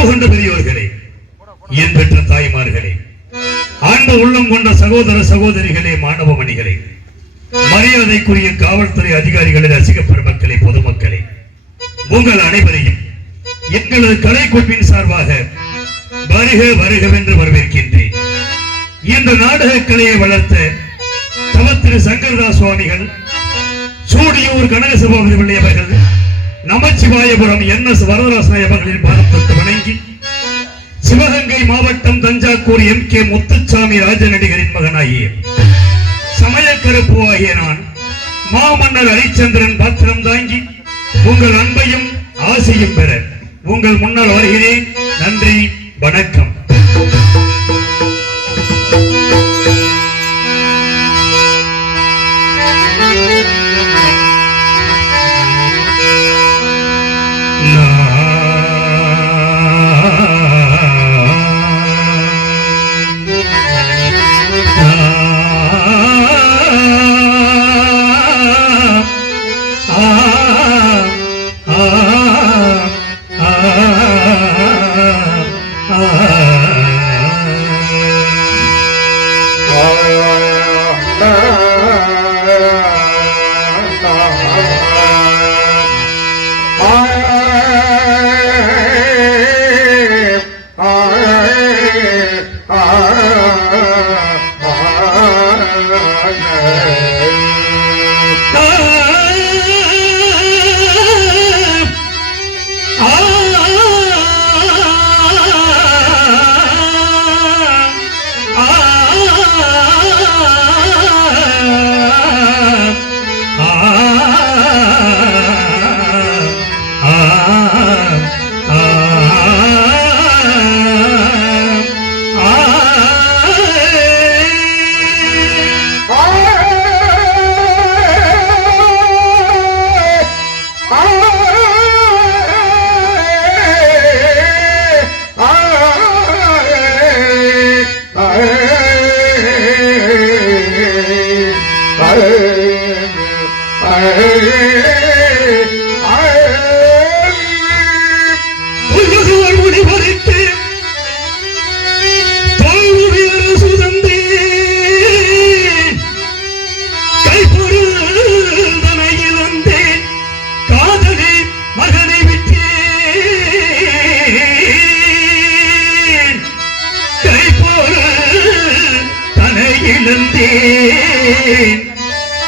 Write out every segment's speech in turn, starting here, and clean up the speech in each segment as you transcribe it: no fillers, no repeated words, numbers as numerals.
அன்பு கொண்ட பெரியோர்களே, என் பெற்ற தாய்மார்களே, அன்பு உள்ளம் கொண்ட சகோதர சகோதரிகளே, மாணவ மணிகளே, மரியாதைக்குரிய காவல்துறை அதிகாரிகளே, ரசிக பெருமக்களே, பொதுமக்களே, உங்கள் அனைவரையும் எங்களது கலைக்குழுவின் சார்பாக வருக வருகவென்று வரவேற்கின்றேன். இந்த நாடக கலையை வளர்த்த தவத்திரு சங்கரதாஸ் சுவாமிகள், சூடியூர் கனகசபாபதி பிள்ளை அவர்கள், நமச்சிவாயபுரம் NS வரதராசன் அவர்களின் பாதத்தை வணங்கி, சிவகங்கை மாவட்டம் தஞ்சாவூர் MK முத்துச்சாமி ராஜநடிகரின் மகனாகிய சமயக்கருப்பு ஆகிய நான் மாமன்னர் ஹரிச்சந்திரன் பாத்திரம் தாங்கி உங்கள் அன்பையும் ஆசையும் பெற உங்கள் முன்னால் வருகிறேன். நன்றி, வணக்கம்.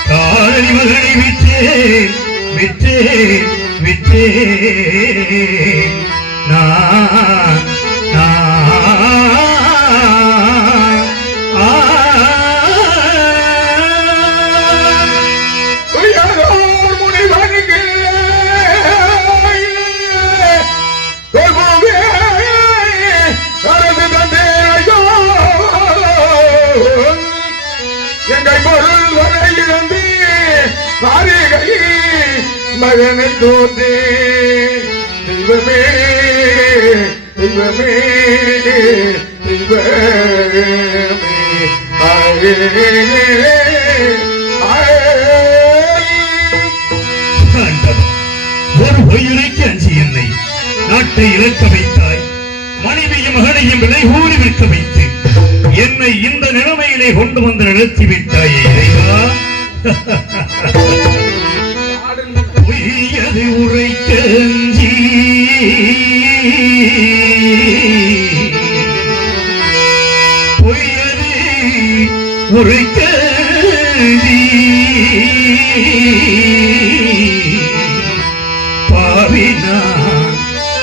காதலி மகனை விட்டேன் விட்டேன் விட்டேன் நான் மகனை தோன்றே தெய்வமே தெய்வமே ஒரு பொய்யுரைக்கு அஞ்சி என்னை நாட்டை இழக்க வைத்தாய். மனைவியும் மகனையும் விலை கூறி விற்க வைத்து என்னை இந்த நிலைமையிலே கொண்டு வந்து நடத்தி விட்டாயே இறைவா. பொய்யது உரைக்க அஞ்சி பொய்யது உரைக்க பாவினான்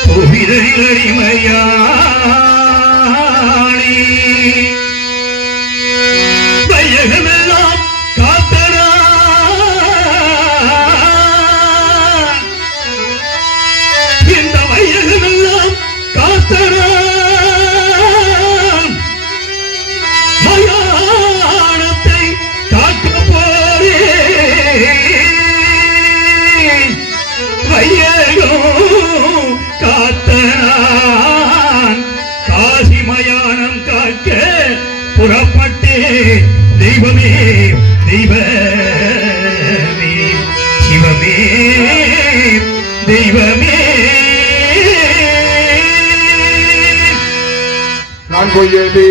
புவிதனில் அடிமையாளி வையகமெல்லாம் காத்தனா இந்த வையகமெல்லாம் காத்தனா மயானத்தை காக்க போரே வையகம் காத்தனான் காசி மயானம் காக்க புறப்பட்டே தெய்வமே தெய்வமே சிவமே தெய்வமே புயலே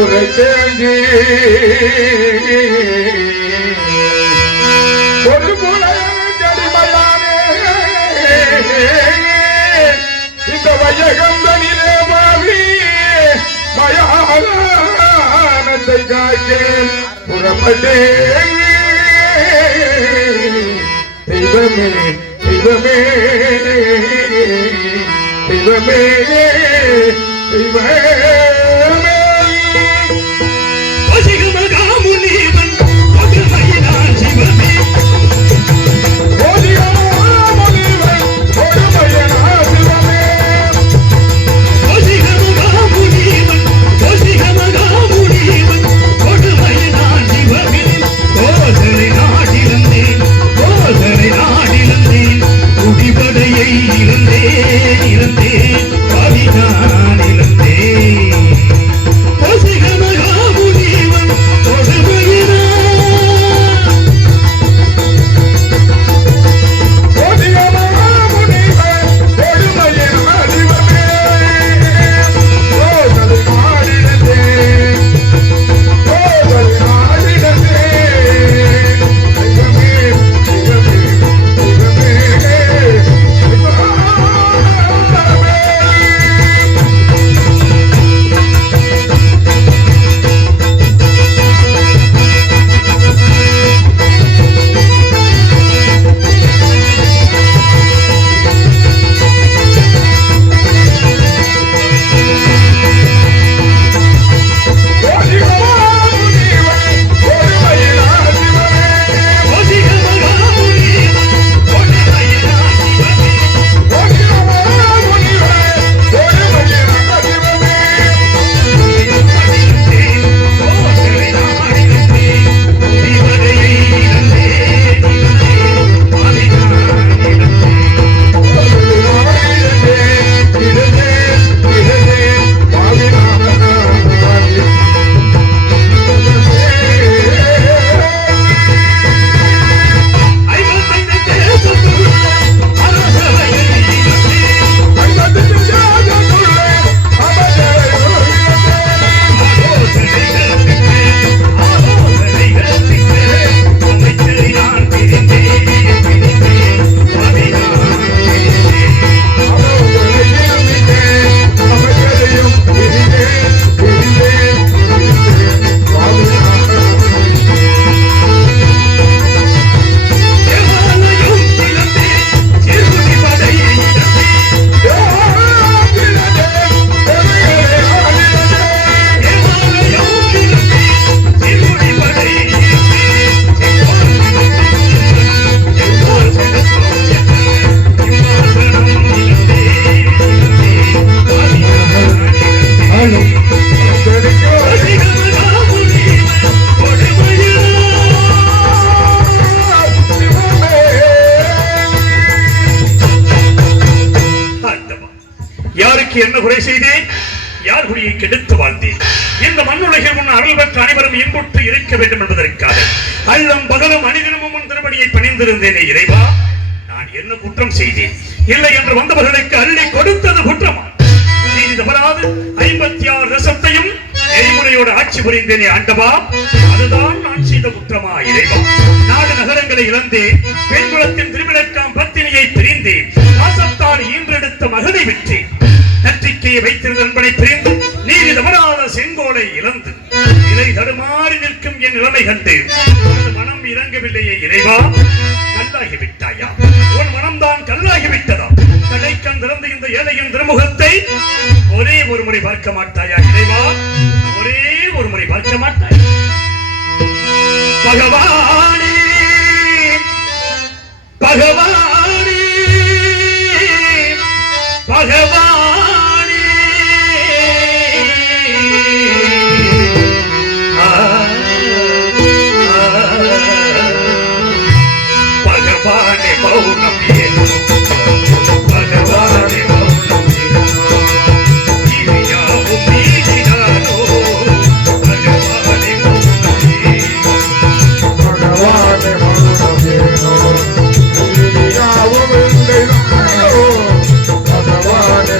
உரைத்தேங்கி ஒரு புலடிமையானே இந்த வையகந்தனிலே மாறி மயானத்தை காய்ச்சேன் புறப்பட்டேன் தெய்வமே தெய்வமே தெய்வமே தெய்வமே என்ன குறை செய்தேன்? யார் குடியை கெடுத்து வாழ்ந்தேன்? இந்த மண்ணுலகில் உன் அருள் பெற்ற அனைவரும் இன்புற்று இருக்க வேண்டும் என்பதற்காக அல்லம் பகலும் அணிதினமும் உன் திருப்படியை பணிந்திருந்தேனே இறைவா, நான் என்ன குற்றம் செய்தேன்? இல்லை என்று வந்தவர்களுக்கு அள்ளி கொடுத்தது குற்றமா? நீதி தவறாது 56 ரசத்தையும் நெறிமுறையோடு ஆட்சி புரிந்தேனே ஆண்டவா, அதுதான் நான் செய்த குற்றமா இறைவா? நாடு நகரங்களை இழந்தேன், பெண் குலத்தின் திருவிழக்காம் பத்தினியை பிரிந்தேன், பாசத்தால் ஈன்றெடுத்த மகனை விற்றேன், நற்றிக்கையை வைத்திருந்த நண்பனை பிரிந்து நீதி தவறாத செங்கோலை இழந்து நிலை தடுமாறி நிற்கும் என் நிலைமை கண்டு மனம் இறங்கவில்லையே இறைவா, கல்லாகி விட்டாயா? உன் மனம்தான் கல்லாகி விட்டதா? கடைக்கண் திறந்து இந்த ஏழையின் திருமுகத்தை ஒரே ஒரு முறை பார்க்க மாட்டாயா இறைவா? ஒரே ஒரு முறை பார்க்க மாட்டாய்? பகவானே பகவானே பகவானே, பகவானே மௌனம் ஏனோ, பகவானே மௌனம் ஏனோ, இது யாவும் நீதிதானோ, பகவானே மௌனம் ஏனோ, பகவானே மௌனம் ஏனோ, இது யாவும் இல்லைதானோ, பகவானே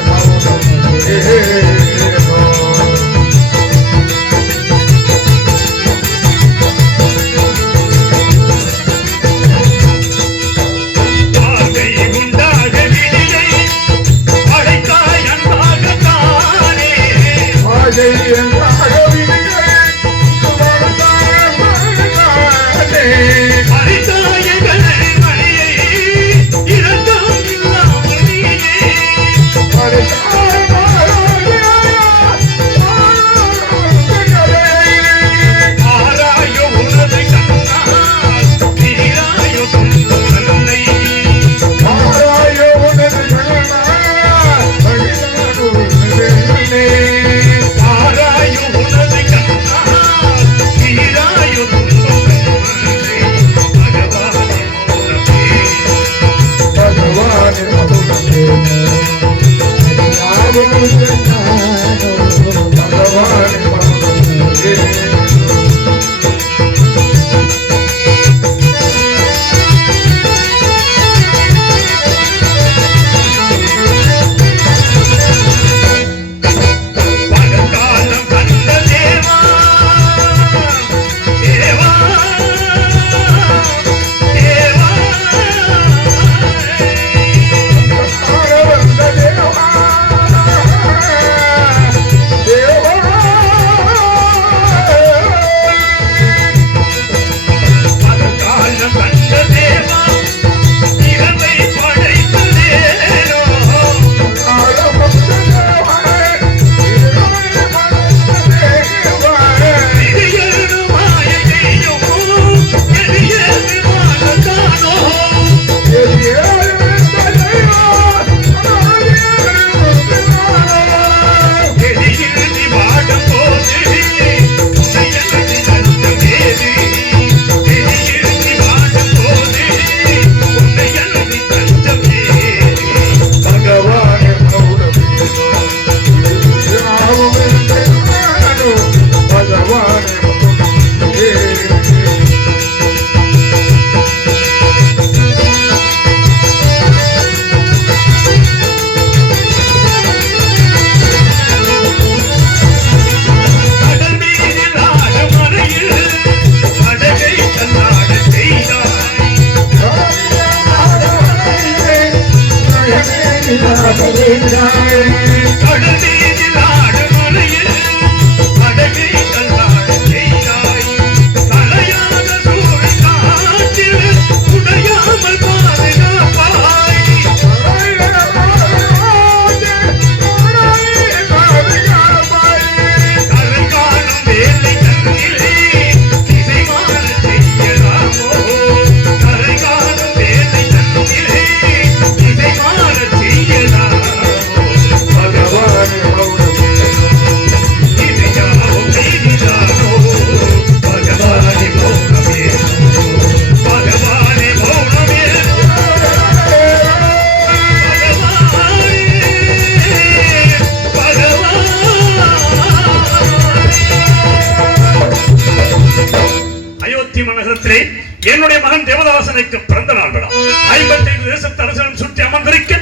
என்னுடைய மகன் தேவதாசனுக்கு பிறந்த நாள் விழா 55 தேசத்து அரசனும் சுற்றி அமர்ந்திருக்க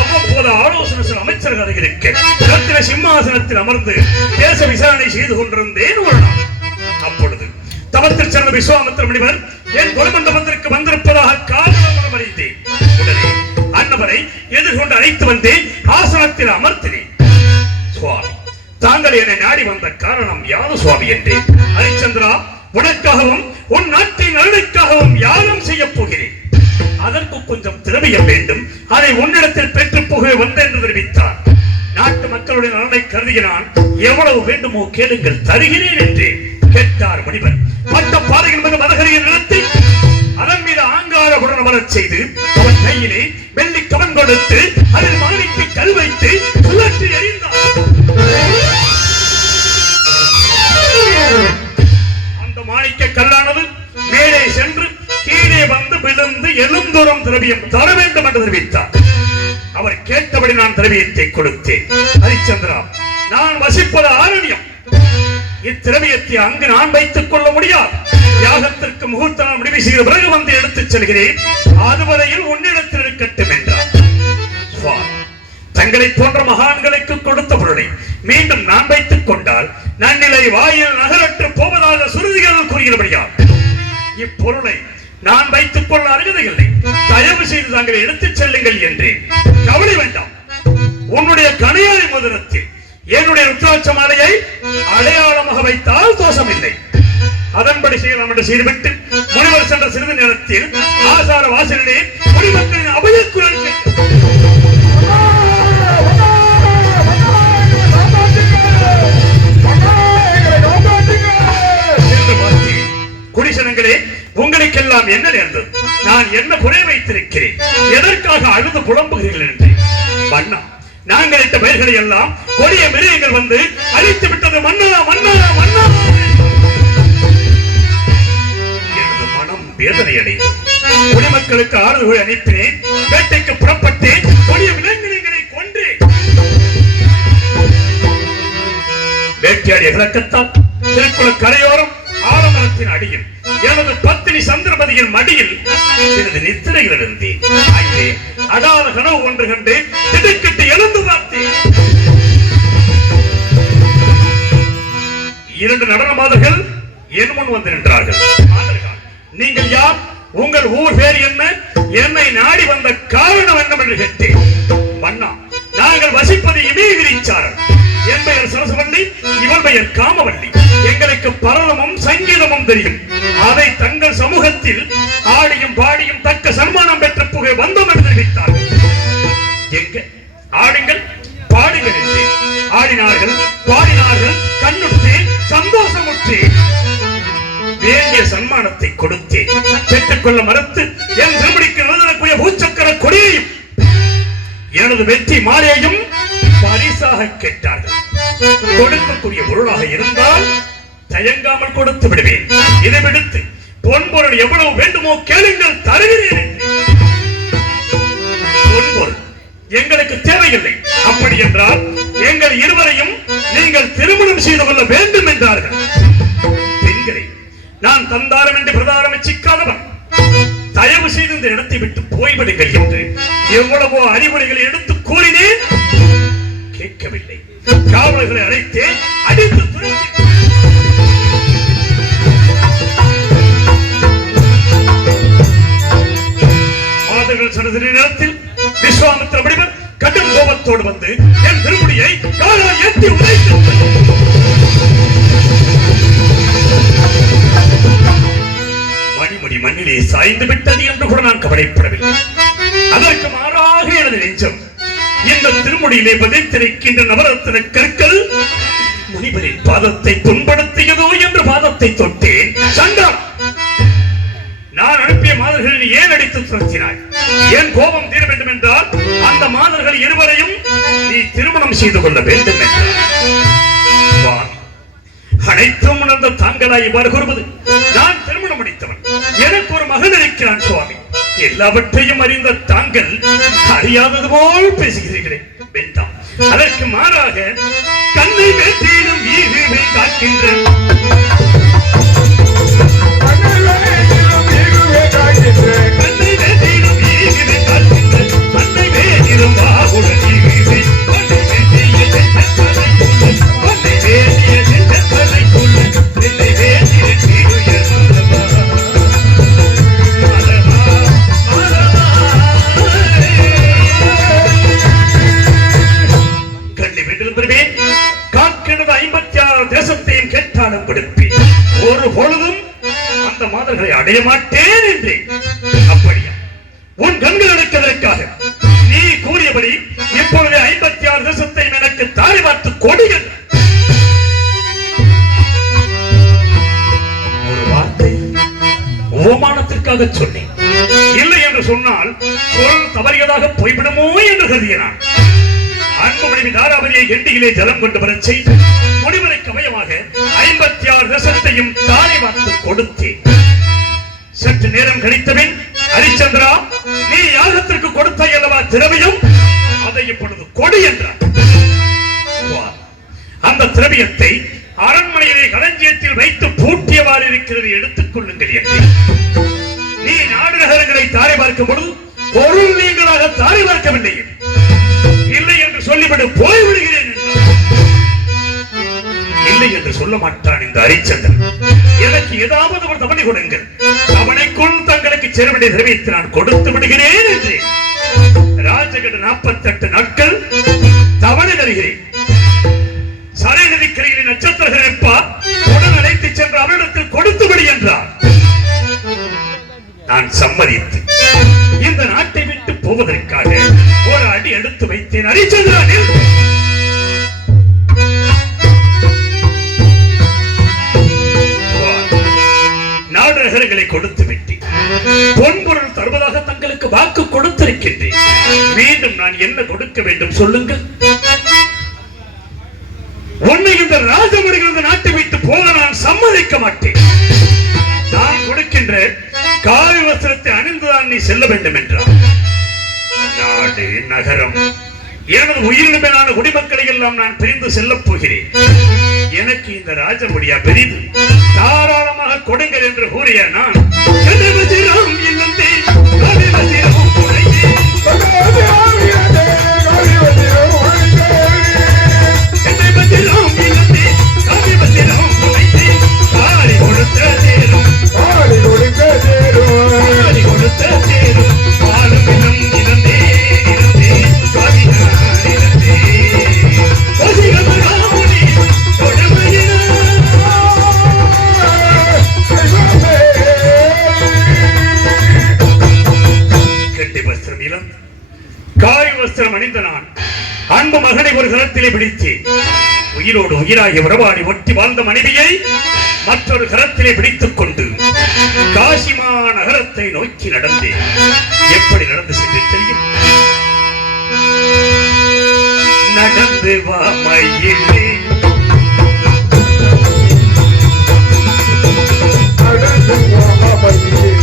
அவ்வப்போது ஆலோசனை அமைச்சர்கள் அருகிருக்க சிம்மாசனத்தில் அமர்ந்து தேச விசாரணை செய்து கொண்டிருந்தேன் ஒரு நாள். அப்பொழுது தவத்தில் சேர்ந்த விஸ்வாமித்திர முனிவர் என் குருமண்டபத்திற்கு வந்திருப்பதாக காரணம் அறிந்தேன். உடனே அன்னவரை எதிர்கொண்டு அழைத்து வந்தேன். ஆசனத்தில் அமர்த்தினேன். சுவாமி, தாங்கள் என்னை நாடி வந்த காரணம் யாது சுவாமி என்றேன். ஹரிச்சந்திரா, உனக்காகவும் உன் நாட்டின் நலனுக்காகவும் யாகம் செய்ய போகிறேன். அதற்கு கொஞ்சம் திரவியம் வேண்டும். அதை உன்னிடத்தில் பெற்று போக வந்தேன் என்று தெரிவித்தார். நாட்டு மக்களுடைய நலனை கருதி நான் எவ்வளவு வேண்டுமோ கேளுங்கள், தருகிறேன் என்று கேட்டார் முனிவர். மற்ற பாதைகள் மீது மதகரியின் நிலத்தை அதன் மீது ஆங்காரவுடன் அமரச் செய்து அவன் கையிலே வெள்ளி கவன் கொடுத்து அதில் மாணிக்கு கல் வைத்து சுழற்றி எறிந்தார். மாணிக்க கல்லானது மேலே சென்று கீழே வந்து விழுந்து எழுந்தூரம் திரவியம் தர வேண்டும் என்று தெரிவித்தார். அவர் கேட்டபடி நான் திரவியத்தை கொடுத்தேன். ஹரிச்சந்திரா, நான் வசிப்பது ஆரண்யம். இத்திரவியத்தை அங்கு நான் வைத்துக் கொள்ள முடியாது. யாகத்திற்கு முகூர்த்த நாள் முடிவு செய்த பிறகு வந்து எடுத்துச் செல்கிறேன். அதுவரையில் உன்னிடத்தில் இருக்கட்டும் என்றார். தங்களை போன்ற மகான்களுக்கு கொடுத்த பொருளை மீண்டும் நான் வைத்துக் கொண்டால் நன்னிலை வாயில் நகரற்று போவதாக சுருதிகள் கூறுகிறபடியால் இப்பொருளை நான் வைத்துக் கொள்ள அருகதையில்லை. தயவு செய்து தாங்களை எடுத்துச் செல்லுங்கள் என்றேன். கவலை வேண்டாம். உன்னுடைய கணையாளி மோதிரத்தில் என்னுடைய ருத்ராட்ச மாலையை அடையாளமாக வைத்தால் தோஷமில்லை. அதன்படி செய்யலாம் என்று செய்துவிட்டு முனிவர் சென்ற சிறிது நேரத்தில் ஆசார வாசலிலே குடிமக்களின் அபயக்குரல் குடிசனங்களே, உங்களுக்கெல்லாம் என்ன நேர்ந்தது? நான் என்ன குறை வைத்திருக்கிறேன்? எதற்காக அழுது புலம்புகிறீர்கள் என்று. மன்னா, நாங்கள் இட்ட பெயர்களை எல்லாம் கொடிய மிருகங்கள் வந்து அழித்து விட்டது. மன்னா மன்னா மன்னா, எனது மனம் வேதனை அடைந்தது. குடிமக்களுக்கு ஆறுதல் அனுப்பினேன். வேட்டைக்கு புறப்பட்டேன். கொடிய விலங்கினங்களை கொன்றேன். வேட்டையாடிய விளக்கத்தால் திருக்குள கரையோரம் ஆலமரத்தின் அடியில் எனது பத்தினி சந்திரபதியின் மடியில் சிறிது நித்திரையில் இருந்தேன். அங்கே அடாத கனவு ஒன்று கண்டு திடுக்கிட்டு எழுந்து பார்த்தேன். 2 நடன மாதர்கள் என் முன் வந்து நின்றார்கள். நீங்கள் யார்? உங்கள் ஊர் பேர் என்ன? என்னை நாடி வந்த காரணம் என்னவென்று கேட்டேன். மன்னா, நாங்கள் வசிப்பது இமயகிரிச்சாரல். என் பெயர் சரசவல்லி, இவள் பெயர் காமவல்லி. எங்களுக்கு பரதமும் சங்கீதமும் தெரியும். அதை தங்கள் சமூகத்தில் ஆடியும் பாடியும் தக்க சன்மானம் பெற்ற புகை வந்தோம் என்று தெரிவித்தார்கள். எங்க ஆடுங்கள் பாடுங்கள் என்று ஆடினார்கள், பாடினார்கள். கண்ணுற்றே சந்தோஷமுற்றே வேண்டிய சன்மானத்தை கொடுத்தேன். பெற்றுக்கொள்ள மறுத்து என் திருமணிக்கு நிறுத்தக்கூடிய பூச்சக்கர கொடியையும் எனது வெற்றி மாலையையும் பரிசாக கேட்டார்கள். கொடுக்கக்கூடிய பொருளாக இருந்தால் தயங்காமல் கொடுத்து விடுவேன். இதை விடுத்து பொன்பொருள் எவ்வளவு வேண்டுமோ கேளுங்கள், தருகிறேன். பொன்பொருள் எங்களுக்கு தேவையில்லை. அப்படி என்றால் எங்கள் இருவரையும் நீங்கள் திருமணம் செய்து கொள்ள வேண்டும் என்றார்கள். பெண்களை நான் தந்தாரம் என்று பிரதாரம் சிக்காதவன். தயவு செய்து இந்த இடத்தை விட்டு போய்விடுங்கள் என்று எவ்வளவோ அறிவுரைகளை எடுத்து கூறினேன். கேட்கவில்லை. காவலர்களை அழைத்தேன். அடித்து துரத்தி மாதர்கள் சனதின நேரத்தில் விஸ்வாமித்திர முடிவர் கடும் கோபத்தோடு வந்து என் திருமுடியை காலால் ஏற்றி உதைத்து மணிமுடி மண்ணிலே சாய்ந்து விட்டது என்று கூட நான் கவலைப்படவில்லை. அதற்கு மாறாக எனது நெஞ்சம் இந்த திருமுடியிலே பதித்திருக்கின்ற நவரத்தின கற்கள் முனிவரின் பாதத்தை புண்படுத்தியதோ என்று பாதத்தை தொட்டேன். சண்டா, நான் அனுப்பிய மாதர்களை ஏன் அடித்து துரத்தினாய்? என் கோபம் தீர வேண்டும் என்றால் அந்த மாதர்கள் இருவரையும் நீ திருமணம் செய்து கொள்ள வேண்டும் என்றார். அனைத்தும் உணர்ந்த தாங்களாய் இவ்வாறு கூறுவது? நான் திருமணம் முடித்தவன். எனக்கு ஒரு மகன் இருக்கிறான் சுவாமி. எல்லாவற்றையும் அறிந்த தாங்கள் அறியாதது போல் பேசுகிறீர்களே. வேண்டாம். அதற்கு மாறாக கண்ணை வேற்றிலும் ஈகுவை காக்கின்ற கண்ணை வேற்றிலும் ஈகுவை காக்கின்ற அன்னை வேதிலும் வாகுடன் ஈகுவை கண்ணை வேற்றிய கண்ணை வேதிய கண்ணை கொள்ள என்னை வேதிய தேசத்தையும் கேட்டாலும் கொடுப்பேன். ஒரு பொழுதும் அந்த மாதர்களை அடைய மாட்டேன் என்றேன். அப்படியா? உன் கண்கள் அடைப்பதற்காக நீ கூறியபடி இப்பொழுது 56 தேசத்தையும் எனக்கு தாரை பார்த்து கொடு என்ற ஒரு வார்த்தை அவமானத்திற்காக சொன்னேன். இல்லை என்று சொன்னால் சொல் தவறியதாக போய்விடுமோ என்று கருதினான். அன்பு மனைவி தாராவதியை கெண்டியிலே ஜலம் கொண்டு வரச் செய்து முனிவருக்கு அவயமாக 56 தேசத்தையும் தாரை பார்த்து கொடுத்தேன். சற்று நேரம் கழித்தபின், ஹரிச்சந்திரா, நீ யாகத்திற்கு கொடுத்தாய் அல்லவா திரவியம், அதை இப்பொழுது கொடு என்றார். அந்த திரவியத்தை அரண்மனையிலே களஞ்சியத்தில் வைத்து பூட்டியவாறு இருக்கிறது, எடுத்துக் கொள்ளுங்கள் என்று நீ நாடு நகரங்களை தாரை பார்க்கும் பொழுது பொருள் நீங்களாக தாரை பார்க்கவில்லை. இல்லை என்று சொல்லிவிடு, போய்விடுகிறேன் என்றார். இல்லை என்று சொல்ல மாட்டான் இந்த ஹரிச்சந்திரன். எனக்கு ஏதாவது ஒரு தவணை கொடுங்கள், தவணைக்குள் தங்களுக்கு சேர வேண்டிய திரவியத்தை நான் கொடுத்து விடுகிறேன் என்று ராஜகட 48 நாட்கள் தவணை தருகிறேன். சரை நதிக்கரையில் நட்சத்திரப்பா உடன் அழைத்து சென்று அவரிடத்தில் கொடுத்துபடி என்றார். நான் சம்மதித்து இந்த நாட்டை விட்டு போவதற்காக ஒரு அடி எடுத்து வைத்தேன். ஹரிச்சந்திரனில் நாடு நகரங்களை கொடுத்து விட்டேன். பொன்பொருள் தருவதாக தங்களுக்கு வாக்கு கொடுத்திருக்கின்றேன். மீண்டும் நான் என்ன கொடுக்க வேண்டும் சொல்லுங்கள். உன்னை இந்த ராஜமுடிகள் இந்த நாட்டை விட்டு போக நான் சம்மதிக்க மாட்டேன். நான் கொடுக்கின்ற காவி வஸ்திரத்தை அணிந்துதான் நீ செல்ல வேண்டும் என்றார். நாடு நகரம் எனது உயிரிழமையான குடிமக்களை எல்லாம் நான் பிரிந்து செல்லப் போகிறேன். எனக்கு இந்த ராஜமுடியா பெரிது, தாராளமாக கொடுங்கள் என்று கூறிய நான் அன்பு மகனை ஒரு கரத்திலே பிடித்து உயிரோடு உயிராகி உறவாடி ஒட்டி வாழ்ந்த மனைவியை மற்றொரு கரத்திலே பிடித்துக் கொண்டு காசிமா நகரத்தை நோக்கி நடந்தேன். எப்படி நடந்து சென்று தெரியும்? நடந்து வா மயிலே, நடந்து வா மயிலே,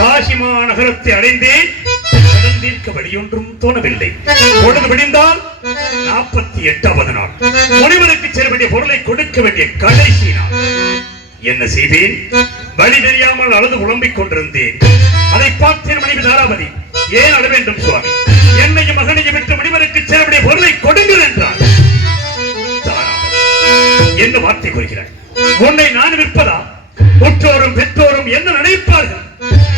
காசிமா நகரத்தை அடைந்தேன். நடந்திருக்க வழியொன்றும் தோணவில்லை. பொழுது விடிந்தால் 48வது நாள், முனிவருக்கு சேர வேண்டிய பொருளை கொடுக்க வேண்டிய கடைசி நாள். என்ன செய்வேன்? வழி தெரியாமல் அழுது புலம்பிக் கொண்டிருந்தேன். அதை பார்த்தேன் மனைவி தாராபதி. ஏன் அழ வேண்டும் சுவாமி? என்னையும் மகனையும் விட்டு முனிவருக்கு சேர வேண்டிய பொருளை கொடுங்கள் என்றார். என்ன வார்த்தை கூறுகிறார்? உன்னை நான் விற்பதா? உற்றோரும் பெற்றோரும் என்ன நினைப்பார்கள்?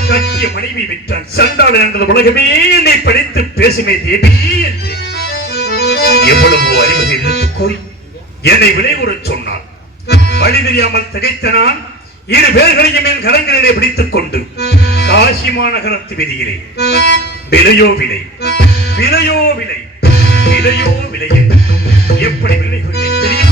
கட்டிய மனைவி விட்டான் சண்டாளன் என்ற உலகமே என்னை படித்து பேசுமே தேவி என்று எவ்வளவு அறிவுரை எடுத்து கோரி என்னை விலை கூறச் சொன்னார். வழி தெரியாமல் திகைத்த நான் இரு பேர்களையும் என் கரங்களிலே பிடித்துக் கொண்டு காசிமா நகரத்து வீதியிலே விலையோ விலை, விலையோ விலை, விலையோ விலை என்று எப்படி விலை கூறினேன் தெரியும்?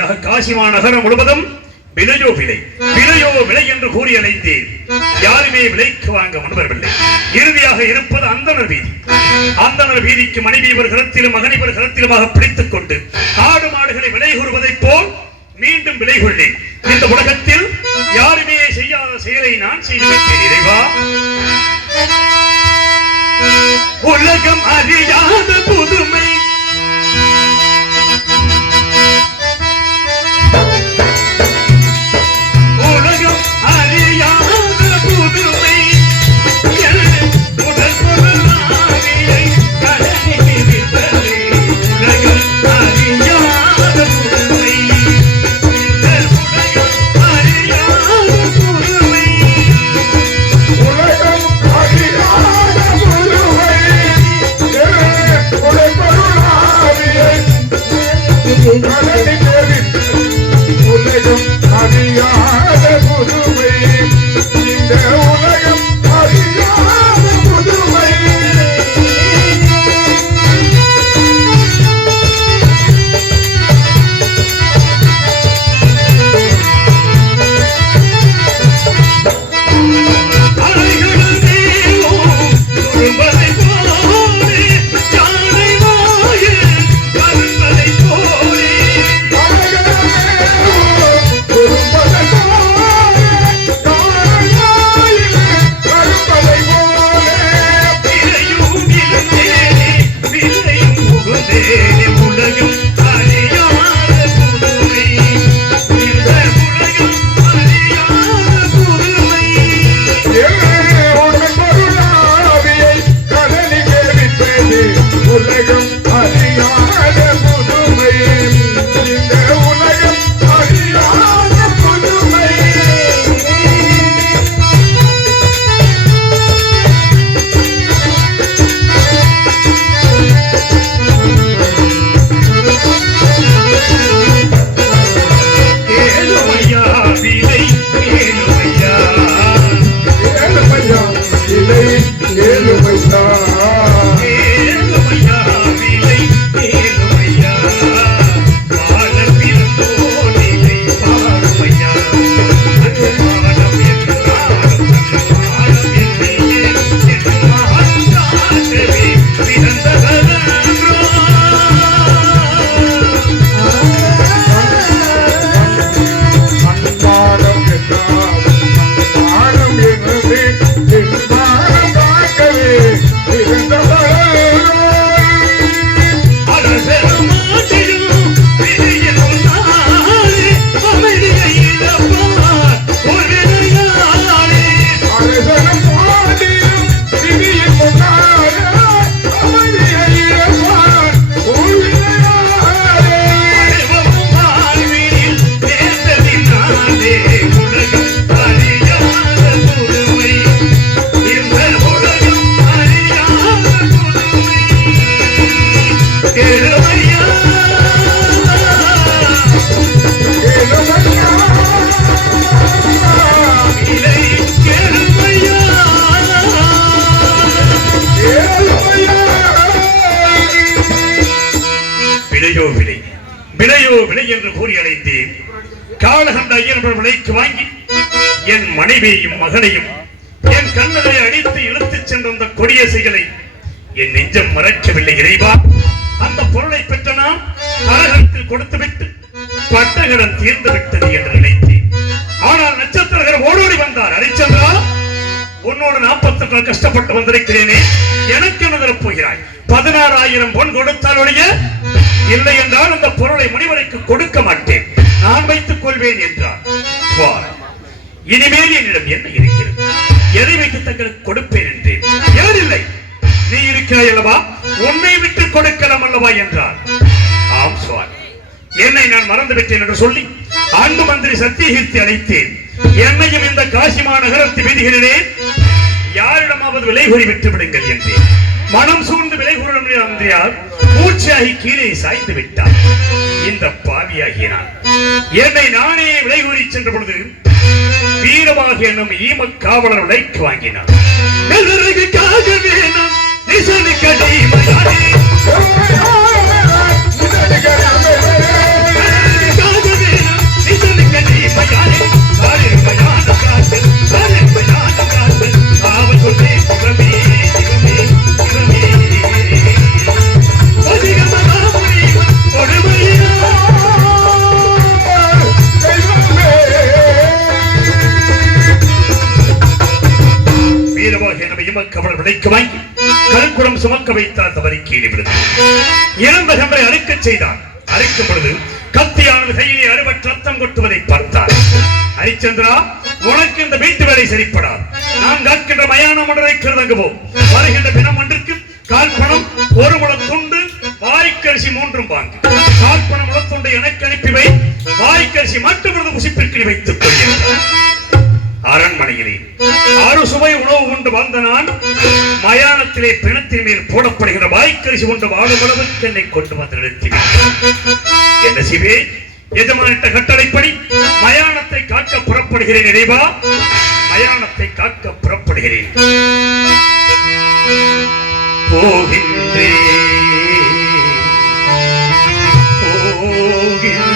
இறுதியாக காசிமா நகரம் முழுவதும் விலையோ விலை விலையோ விலை என்று கூறி அலைந்தேன். யாருமே விலைக்கு வாங்க முன்வரவில்லை. இறுதியாக இருப்பது அந்தனர் வீதி. அந்தனர் வீதிக்கு மனைவி இவர் கரத்திலும் மகன் இவர் கரத்திலுமாக பிடித்துக் கொண்டு ஆடு மாடுகளை விலை கூறுவதைப் போல் மீண்டும் விலை கொள்ளேன். இந்த உலகத்தில் யாருமே செய்யாத செயலை நான் செய்து வைத்தேன். இறைவா, உலகம் அறியாத புதுமை விலைக்கு வாங்கி என் மனைவியையும் மகனையும் என் கண்ணதை அடித்து இழுத்துச் சென்ற அந்த கொடிய செயலை என் நெஞ்சம் மறக்கவில்லை. இறைவா, அந்த பொருளை பெற்ற நாம் நரகத்தில் கொடுத்துவிட்டு பட்டகடன் தீர்ந்து விட்டது என்று நினைத்தேன். ஆனால் நட்சத்திரகர் ஓடோடி வந்தார். ஹரிச்சந்திரா, உன்னோடு 40 நாள் கஷ்டப்பட்டு வந்திருக்கிறேனே, எனக்கு என்ன தரப் போகிறாய்? 16,000 பொன் கொடுத்தால் ஒழிய இல்லை என்றால் அந்த பொருளை முனிவருக்கு கொடுக்க மாட்டேன், நான் வைத்துக் கொள்வேன் என்றார். இனிமேல் என்னிடம் என்ன இருக்கிறது? எதை வைத்து தங்களுக்கு கொடுப்பேன் என்றேன். ஏனில்லை, நீ இருக்கிறாய் அல்லவா, உன்னை விட்டு கொடுக்கலாம் அல்லவா என்றார். ஆம் சுவாமி, என்னை நான் மறந்து விட்டேன் என்று சொல்லி அன்பு மந்திரி சத்தியகீர்த்தி அழைத்தேன். என்னையும் இந்த காசிமா நகரத்து வீதிகளிலே யாரிடமாவது விலை கூறி விட்டு விடுங்கள் என்றேன். மனம் சூழ்ந்து விலை கூறியால் மூச்சாகி கீழே சாய்ந்து விட்டார். இந்த பாவியாகிய நான் என்னை நானே விலை கூறி சென்ற பொழுது வீரமாக என்னும் ஈம காவலர் விலைக்கு வாங்கினார். காக விலைக்கு வாங்கி கல்குடம் சுமக்க வைத்தார் தவறி கீழே விழுந்தார். இறந்த கம்பரை அறுக்கச் செய்தார். அறுக்கும் பொழுது கத்தியானது கையிலே அறுபற்ற ரத்தம் கொட்டுவதை பார்த்தார். ஹரிச்சந்திரா, உனக்கு இந்த வீட்டு வேலை சரிப்படாது. நான் காக்கின்ற மயானம் ஒன்றை கருதங்குவோம். வருகின்ற தினம் ஒன்றுக்கு கால்பணம் 1 முழம் துண்டு, வாய்க்கரிசி 3 வாங்கு. கால்பணம் முழத்துண்டை எனக்கு அனுப்பி வை, வாய்க்கரிசி மட்டும் புசிப்பிற்கு வைத்துக் கொள்கிறார். அரண்மனையிலே 6 சுவை உணவு கொண்டு வாழ்ந்த நான் மயானத்திலே பிணத்தின் மேல் போடப்படுகிற வாய்க்கரிசி கொண்டு வாழும் அளவுக்கு என்னை கொண்டு வந்து நிறுத்தினேன். என்ன சிவே, எஜமானிட்ட கட்டளைப்படி மயானத்தை காக்க புறப்படுகிறேன். இறைவா, மயானத்தை காக்க புறப்படுகிறேன். போகின்றேன் போகின்றேன்